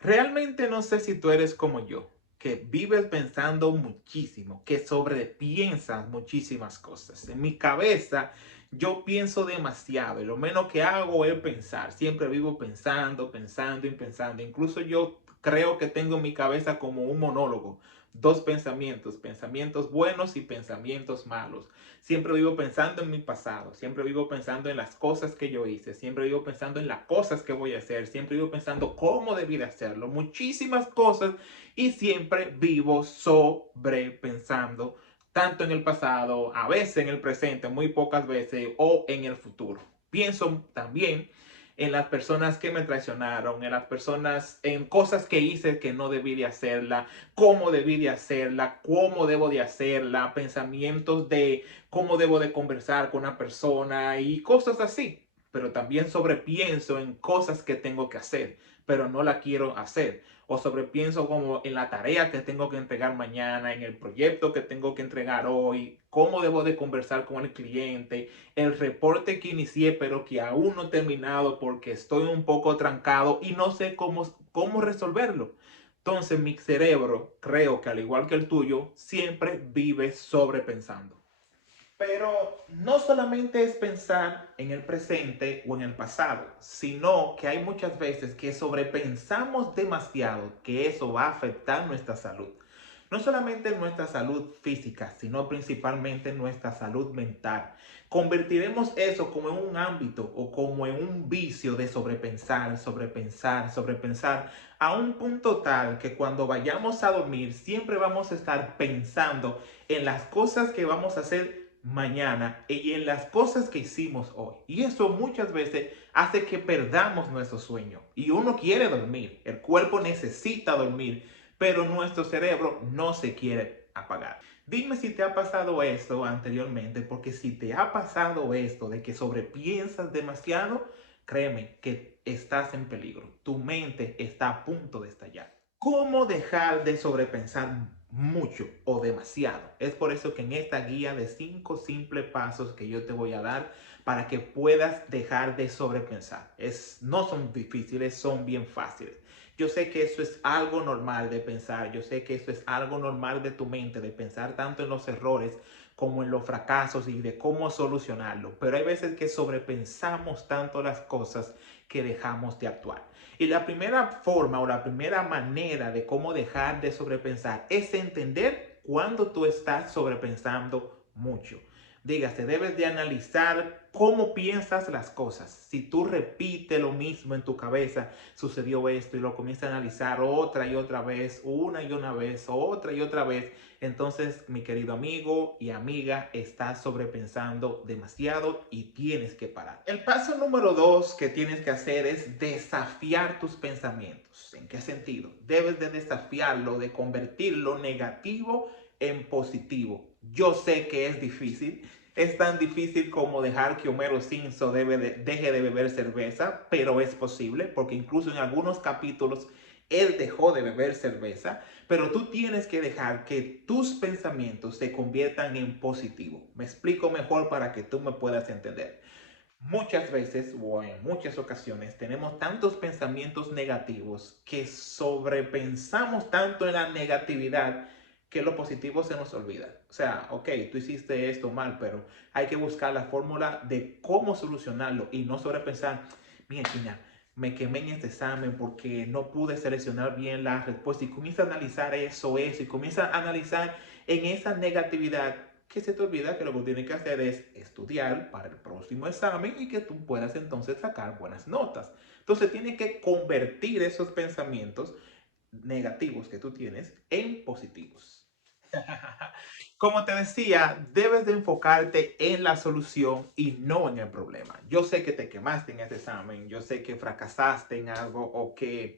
Realmente no sé si tú eres como yo, que vives pensando muchísimo, que sobrepiensas muchísimas cosas. En mi cabeza yo pienso demasiado y lo menos que hago es pensar. Siempre vivo pensando, pensando y pensando. Incluso yo creo que tengo en mi cabeza como un monólogo, dos pensamientos, pensamientos buenos y pensamientos malos. Siempre vivo pensando en mi pasado, siempre vivo pensando en las cosas que yo hice, siempre vivo pensando en las cosas que voy a hacer, siempre vivo pensando cómo debí de hacerlo, muchísimas cosas y siempre vivo sobrepensando, tanto en el pasado, a veces en el presente, muy pocas veces o en el futuro. Pienso también en las personas que me traicionaron, en las personas, en cosas que hice que no debí de hacerla, cómo debí de hacerla, cómo debo de hacerla, pensamientos de cómo debo de conversar con una persona y cosas así. Pero también sobrepienso en cosas que tengo que hacer, pero no la quiero hacer. O sobrepienso como en la tarea que tengo que entregar mañana, en el proyecto que tengo que entregar hoy, cómo debo de conversar con el cliente, el reporte que inicié pero que aún no he terminado porque estoy un poco trancado y no sé cómo resolverlo. Entonces mi cerebro, creo que al igual que el tuyo, siempre vive sobrepensando. Pero no solamente es pensar en el presente o en el pasado, sino que hay muchas veces que sobrepensamos demasiado que eso va a afectar nuestra salud. No solamente nuestra salud física, sino principalmente nuestra salud mental. Convertiremos eso como en un ámbito o como en un vicio de sobrepensar, sobrepensar, sobrepensar, a un punto tal que cuando vayamos a dormir siempre vamos a estar pensando en las cosas que vamos a hacer mañana y en las cosas que hicimos hoy. Y eso muchas veces hace que perdamos nuestro sueño. Y uno quiere dormir, el cuerpo necesita dormir, pero nuestro cerebro no se quiere apagar. Dime si te ha pasado esto anteriormente, porque si te ha pasado esto de que sobrepiensas demasiado, créeme que estás en peligro. Tu mente está a punto de estallar. ¿Cómo dejar de sobrepensar mucho o demasiado? Es por eso que en esta guía de 5 simples pasos que yo te voy a dar para que puedas dejar de sobrepensar. No son difíciles, son bien fáciles. Yo sé que eso es algo normal de pensar, yo sé que eso es algo normal de tu mente, de pensar tanto en los errores como en los fracasos y de cómo solucionarlo. Pero hay veces que sobrepensamos tanto las cosas que dejamos de actuar. Y la primera forma o la primera manera de cómo dejar de sobrepensar es entender cuando tú estás sobrepensando mucho. Dígase, debes de analizar cómo piensas las cosas. Si tú repites lo mismo en tu cabeza, sucedió esto y lo comienzas a analizar otra y otra vez, una y una vez, otra y otra vez, entonces, mi querido amigo y amiga, estás sobrepensando demasiado y tienes que parar. El paso número 2 que tienes que hacer es desafiar tus pensamientos. ¿En qué sentido? Debes de desafiarlo, de convertir lo negativo en positivo. Yo sé que es difícil. Es tan difícil como dejar que Homero Simpson deje de beber cerveza, pero es posible porque incluso en algunos capítulos él dejó de beber cerveza, pero tú tienes que dejar que tus pensamientos se conviertan en positivo. Me explico mejor para que tú me puedas entender. Muchas veces o en muchas ocasiones tenemos tantos pensamientos negativos que sobrepensamos tanto en la negatividad que lo positivo se nos olvida. O sea, ok, tú hiciste esto mal, pero hay que buscar la fórmula de cómo solucionarlo y no sobrepensar, mira, China, me quemé en este examen porque no pude seleccionar bien la respuesta y comienza a analizar eso y comienza a analizar en esa negatividad que se te olvida que lo que tienes que hacer es estudiar para el próximo examen y que tú puedas entonces sacar buenas notas. Entonces tienes que convertir esos pensamientos negativos que tú tienes en positivos. Como te decía, debes de enfocarte en la solución y no en el problema. Yo sé que te quemaste en ese examen, yo sé que fracasaste en algo o que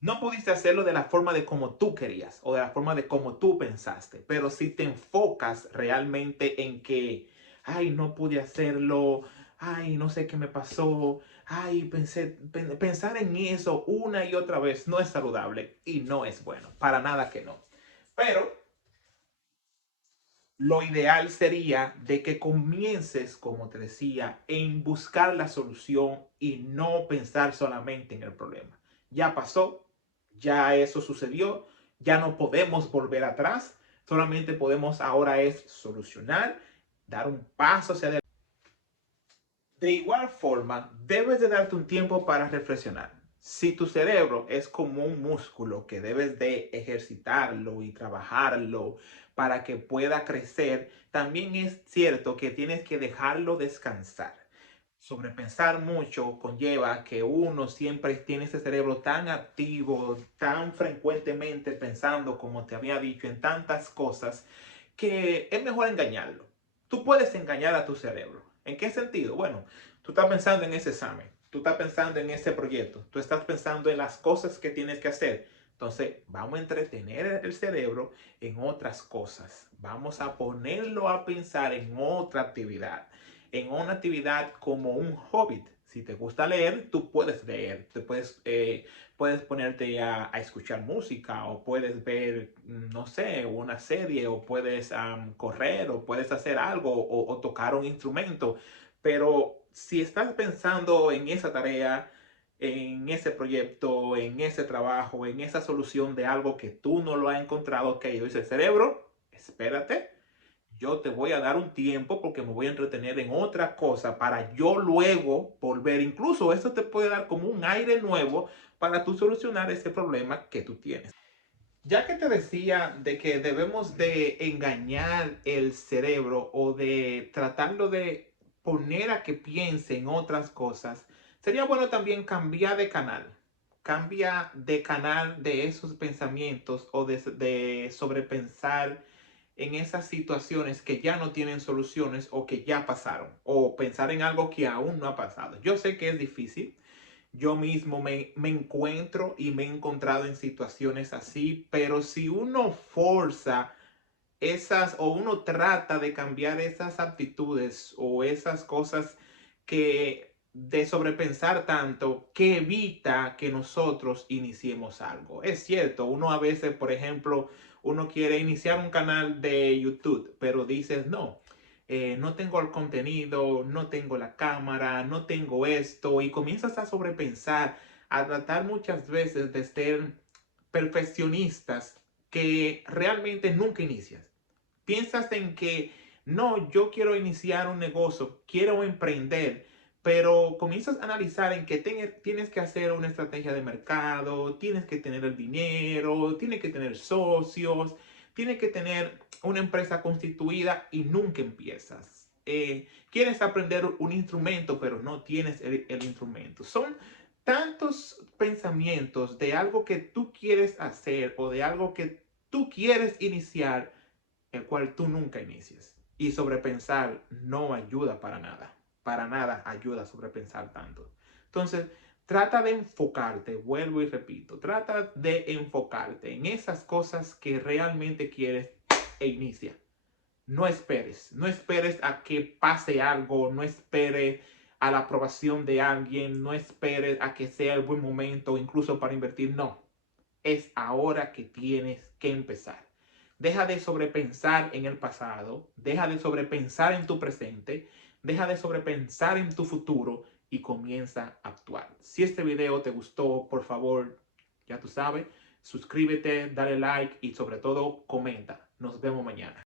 no pudiste hacerlo de la forma de como tú querías o de la forma de como tú pensaste, pero si te enfocas realmente en que, ay, no pude hacerlo, ay, no sé qué me pasó, ay, pensar en eso una y otra vez no es saludable y no es bueno, para nada que no. Pero lo ideal sería de que comiences, como te decía, en buscar la solución y no pensar solamente en el problema. Ya pasó, Ya eso sucedió, ya no podemos volver atrás, solamente podemos ahora es solucionar, dar un paso hacia adelante. De igual forma, debes de darte un tiempo para reflexionar. Si tu cerebro es como un músculo que debes de ejercitarlo y trabajarlo para que pueda crecer, también es cierto que tienes que dejarlo descansar. Sobrepensar mucho conlleva que uno siempre tiene ese cerebro tan activo, tan frecuentemente pensando, como te había dicho, en tantas cosas, que es mejor engañarlo. Tú puedes engañar a tu cerebro. ¿En qué sentido? Bueno, tú estás pensando en ese examen, tú estás pensando en ese proyecto, tú estás pensando en las cosas que tienes que hacer. Entonces, vamos a entretener el cerebro en otras cosas. Vamos a ponerlo a pensar en otra actividad, en una actividad como un hobby. Si te gusta leer, tú puedes leer, puedes ponerte a escuchar música o puedes ver, no sé, una serie o puedes correr o puedes hacer algo o tocar un instrumento. Pero si estás pensando en esa tarea, en ese proyecto, en ese trabajo, en esa solución de algo que tú no lo has encontrado, ok, dice el cerebro, espérate, yo te voy a dar un tiempo porque me voy a entretener en otra cosa para yo luego volver. Incluso eso te puede dar como un aire nuevo para tú solucionar ese problema que tú tienes. Ya que te decía de que debemos de engañar el cerebro o de tratarlo de poner a que piense en otras cosas, sería bueno también cambiar de canal. Cambia de canal de esos pensamientos o de sobrepensar en esas situaciones que ya no tienen soluciones o que ya pasaron, o pensar en algo que aún no ha pasado. Yo sé que es difícil, yo mismo me encuentro y me he encontrado en situaciones así, pero si uno forza esas o uno trata de cambiar esas aptitudes o esas cosas que de sobrepensar tanto que evita que nosotros iniciemos algo. Es cierto, uno a veces, por ejemplo, uno quiere iniciar un canal de YouTube, pero dices, no, no tengo el contenido, no tengo la cámara, no tengo esto, y comienzas a sobrepensar, a tratar muchas veces de ser perfeccionistas que realmente nunca inicias. Piensas en que no, yo quiero iniciar un negocio, quiero emprender, pero comienzas a analizar en que tienes que hacer una estrategia de mercado, tienes que tener el dinero, tienes que tener socios, tienes que tener una empresa constituida y nunca empiezas. Quieres aprender un instrumento, pero no tienes el instrumento. Son tantos pensamientos de algo que tú quieres hacer o de algo que tú quieres iniciar, el cual tú nunca inicias. Y sobrepensar no ayuda para nada ayuda a sobrepensar tanto. Entonces, trata de enfocarte, vuelvo y repito, trata de enfocarte en esas cosas que realmente quieres e inicia. No esperes, no esperes a que pase algo, no esperes a la aprobación de alguien, no esperes a que sea el buen momento, incluso para invertir, no, es ahora que tienes que empezar. Deja de sobrepensar en el pasado, deja de sobrepensar en tu presente, deja de sobrepensar en tu futuro y comienza a actuar. Si este video te gustó, por favor, ya tú sabes, suscríbete, dale like y sobre todo comenta. Nos vemos mañana.